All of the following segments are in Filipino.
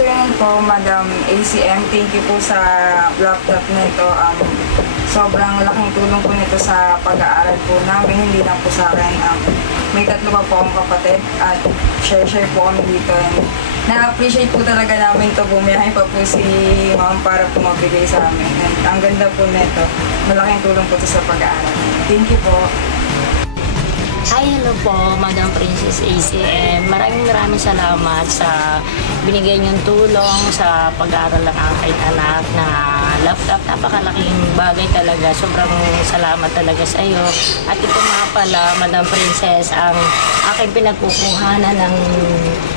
afternoon po, Madam ACM. Thank you po sa laptop nito. Sobrang laking tulong po nito sa pag-aaral po namin, hindi lang po sa akin. May 3 pa po akong kapatid at share po kami dito. Na-appreciate po talaga namin ito. Bumiyahe pa po si Ma'am para po mabigay sa amin. And ang ganda po nito. Malaking tulong po ito sa pag-aaral. Thank you po. Hi, hello po, Madam Princess ACM. Maraming salamat sa binigay niyong tulong sa pag-aaral ng aking anak na laptop. Napakalaking bagay talaga. Sobrang salamat talaga sa iyo. At ito nga pala, Madam Princess, ang aking pinagkukuhanan ng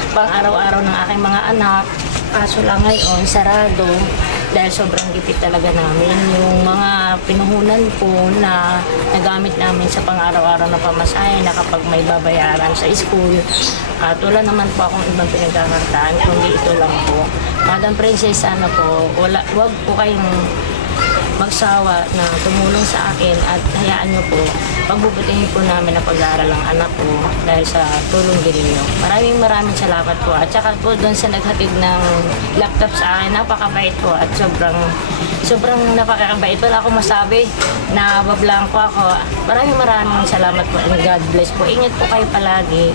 pang-araw-araw ng aking mga anak. Kaso lang ngayon, sarado. Dahil sobrang gipit talaga namin. Yung mga pinuhunan po na nagamit namin sa pang-araw-araw na pamasahe na kapag may babayaran sa school. At wala naman po akong ibang pinagkakartaan, kundi ito lang po. Madam Princess, sana po, wag po kayong magsawa na tumulong sa akin at hayaan nyo po, pagbubutihin po namin ang pag-aaral ng anak ko dahil sa tulong din niyo. Maraming salamat po. At saka po doon sa naghatid ng laptop sa akin, napakabait po at sobrang napakabait. Wala akong masabi na bablang po ako. Maraming salamat po and God bless po. Ingat po kayo palagi.